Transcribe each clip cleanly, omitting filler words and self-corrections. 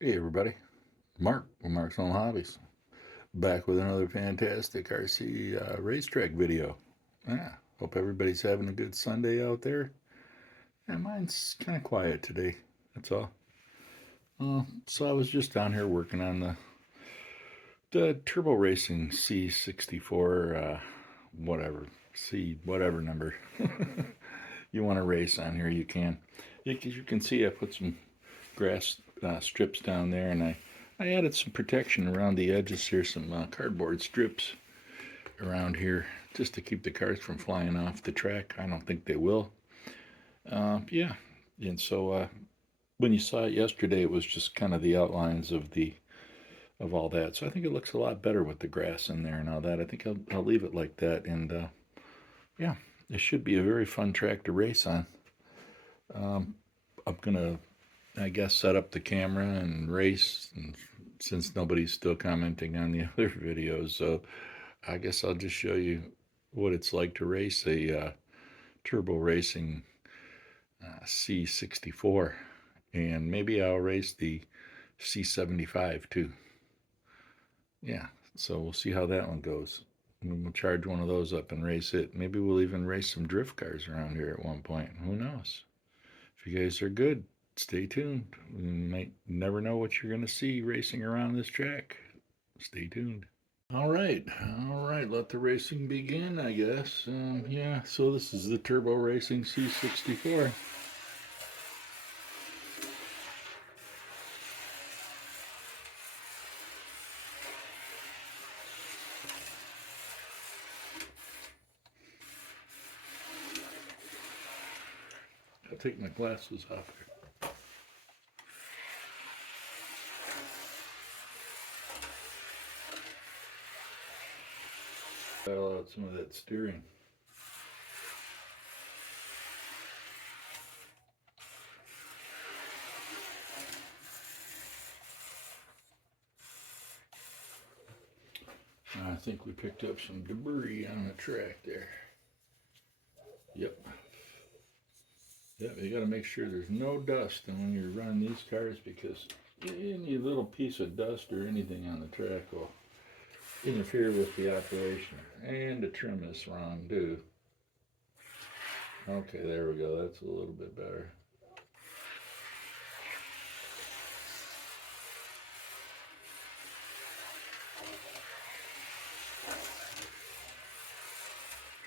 Hey everybody, Mark from Mark's Home Hobbies, back with another fantastic RC racetrack video. Yeah, hope everybody's having a good Sunday out there. And mine's kind of quiet today, that's all. So I was just down here working on the Turbo Racing C64, whatever number you want to race on here, you can. As you can see, I put some grass strips down there, and I added some protection around the edges here, some cardboard strips around here just to keep the cars from flying off the track. I don't think they will. Yeah, and so when you saw it yesterday, it was just kind of the outlines of all that. So I think it looks a lot better with the grass in there and all that. I think I'll leave it like that, and yeah, it should be a very fun track to race on. I'm gonna, I guess, set up the camera and race, and since nobody's still commenting on the other videos, so I guess I'll just show you what it's like to race a Turbo Racing C64, and maybe I'll race the C75 too. Yeah, so we'll see how that one goes. We'll charge one of those up and race it. Maybe we'll even race some drift cars around here at one point. Who knows? If you guys are good, stay tuned. We might never know what you're going to see racing around this track. Stay tuned. All right, let the racing begin, I guess. Yeah, so this is the Turbo Racing C64. I'll take my glasses off here. Dial out some of that steering. I think we picked up some debris on the track there. Yep. Yep, you got to make sure there's no dust when you're running these cars, because any little piece of dust or anything on the track will interfere with the operation. And the trim is wrong too. Okay, there we go. That's a little bit better.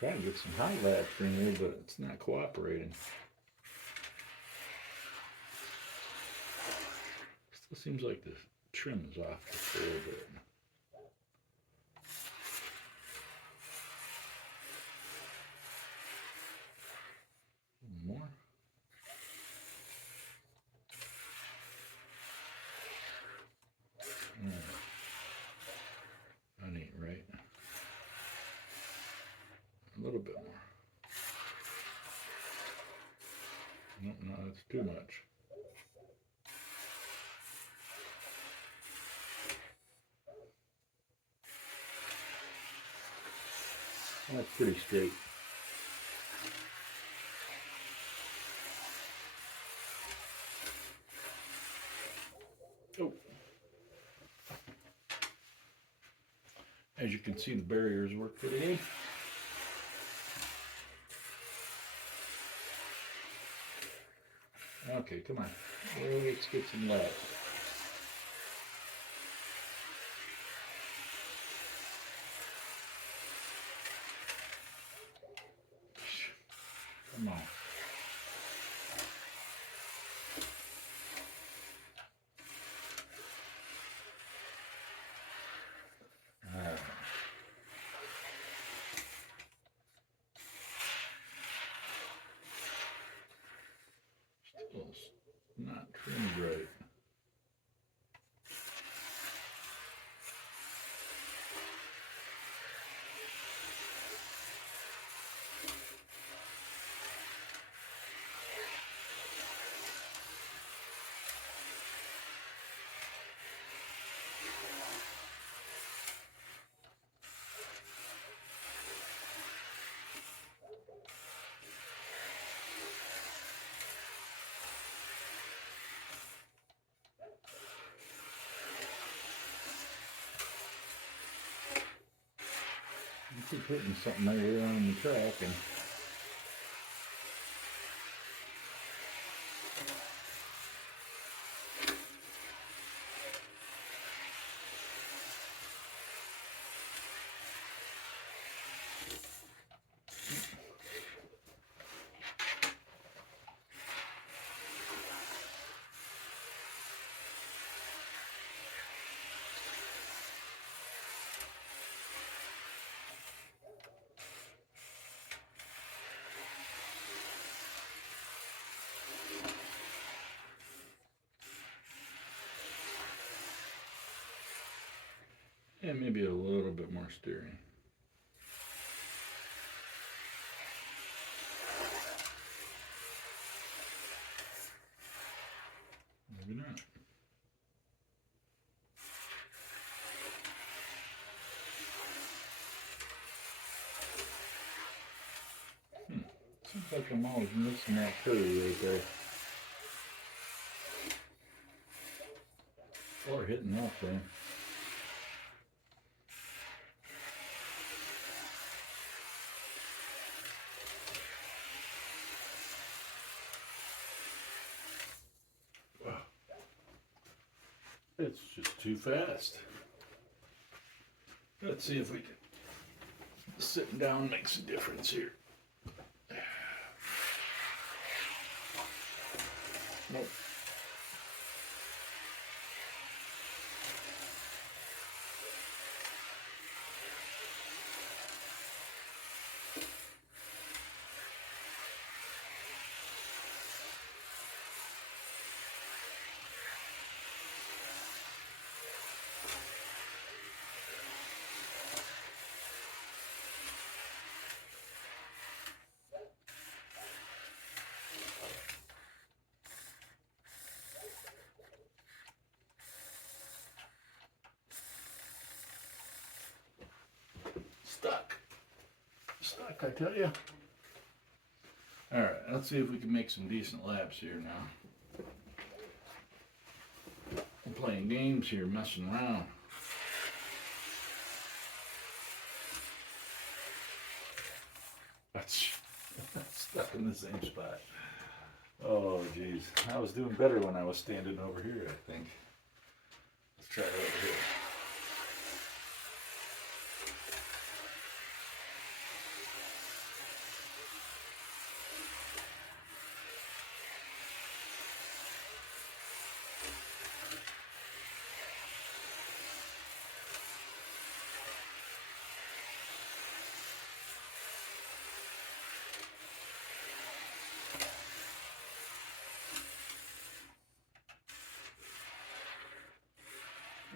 Trying to get some hot laps in here, but it's not cooperating. Still seems like the trim is off just a little bit. More. That ain't right. A little bit more. Nope, no, that's too much. That's pretty straight. Oh. As you can see, the barriers work pretty good. Okay, come on. Let's get some laps. Come on. Still not trimmed right. keep hitting something there on the track and maybe a little bit more steering. Maybe not. Seems like I'm always missing that curve right there. Or hitting that thing. It's just too fast. Let's see if we can. Sitting down makes a difference here. Nope. Stuck, I tell you. All right, let's see if we can make some decent laps here now. I'm playing games here, messing around. That's stuck in the same spot. Oh, geez. I was doing better when I was standing over here, I think. Let's try it over here.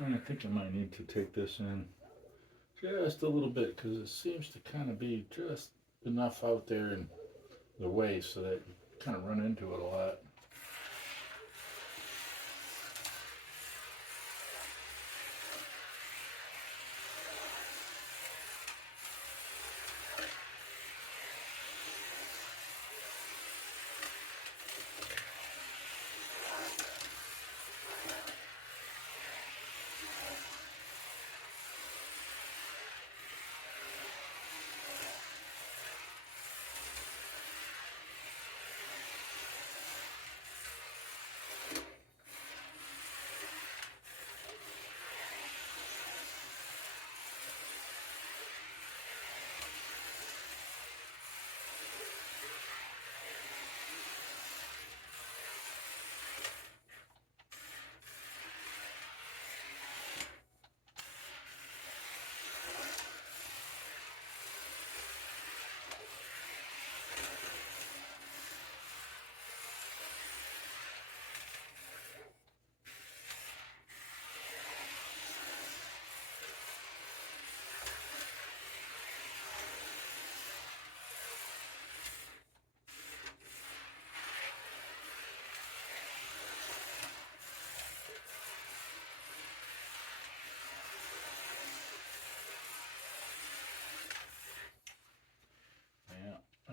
And I think I might need to take this in just a little bit because it seems to kind of be just enough out there in the way so that you kind of run into it a lot.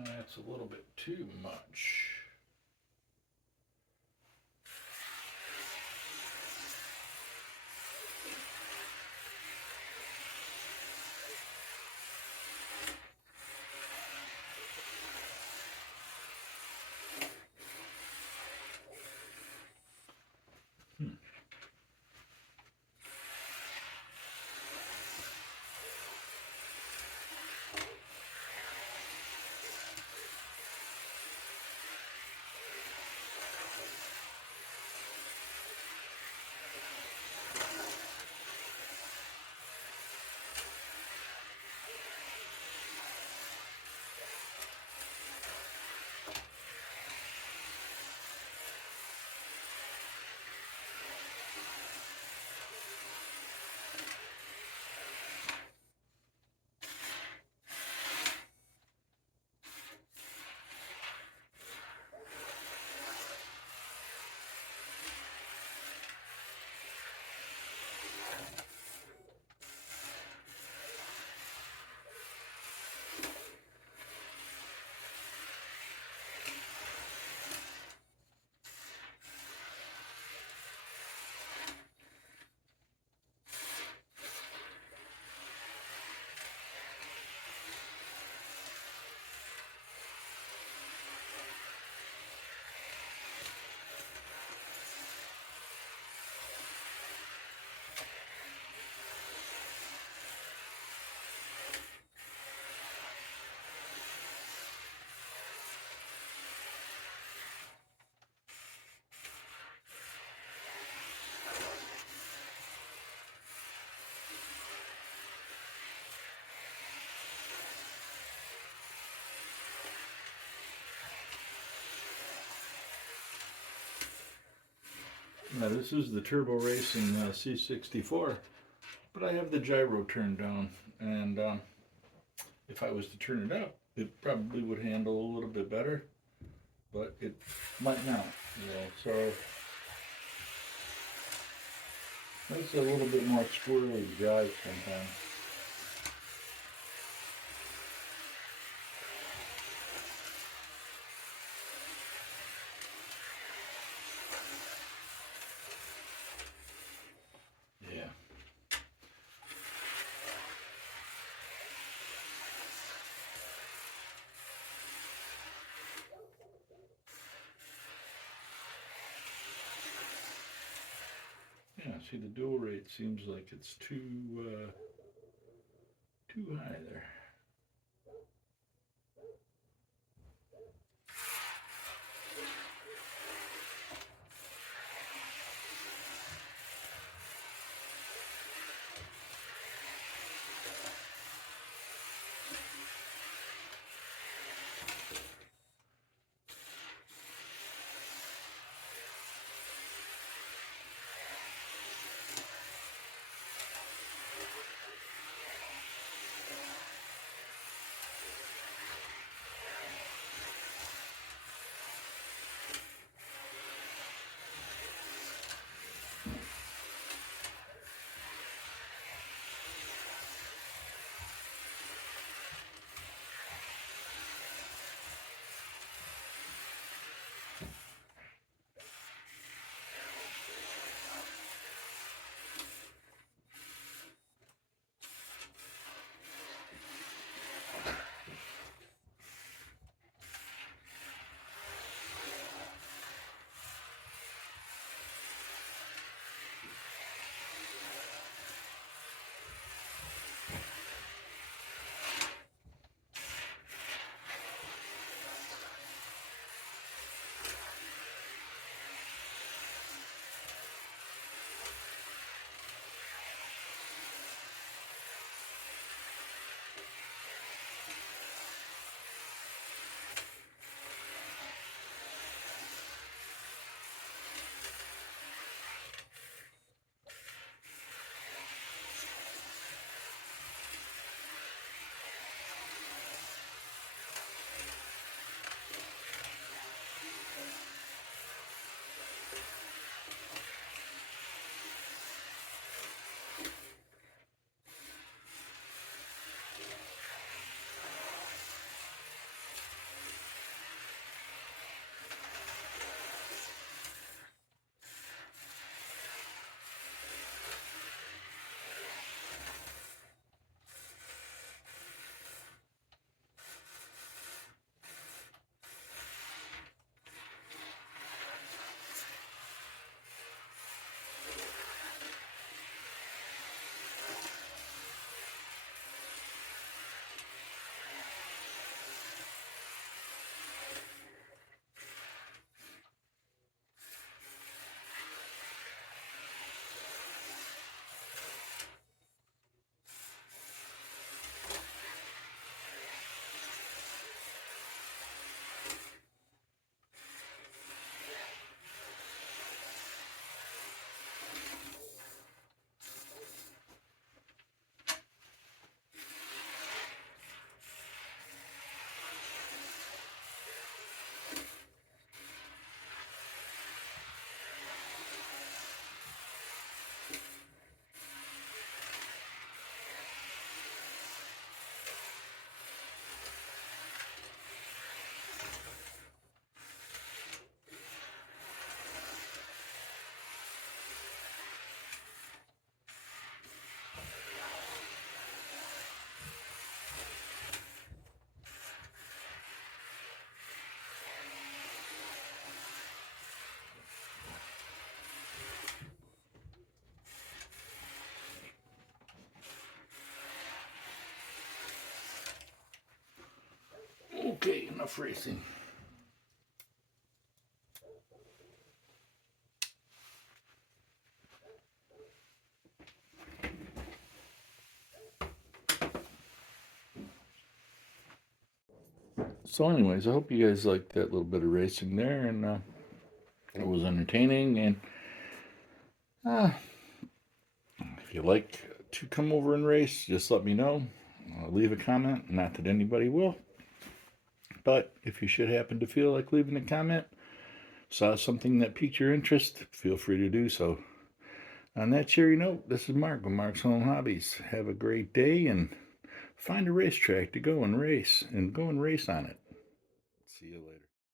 That's a little bit too much. Now this is the Turbo Racing C64, but I have the gyro turned down, and if I was to turn it up, it probably would handle a little bit better, but it might not, so it's a little bit more squirrely to drive sometimes. Yeah. Yeah, see the dual rate seems like it's too high there. Okay, enough racing. So anyways, I hope you guys liked that little bit of racing there, and it was entertaining, and Uh, if you like to come over and race, just let me know. Leave a comment. Not that anybody will. But if you should happen to feel like leaving a comment, saw something that piqued your interest, feel free to do so. On that cheery note, this is Mark with Mark's Home Hobbies. Have a great day and find a racetrack to go and race on it. See you later.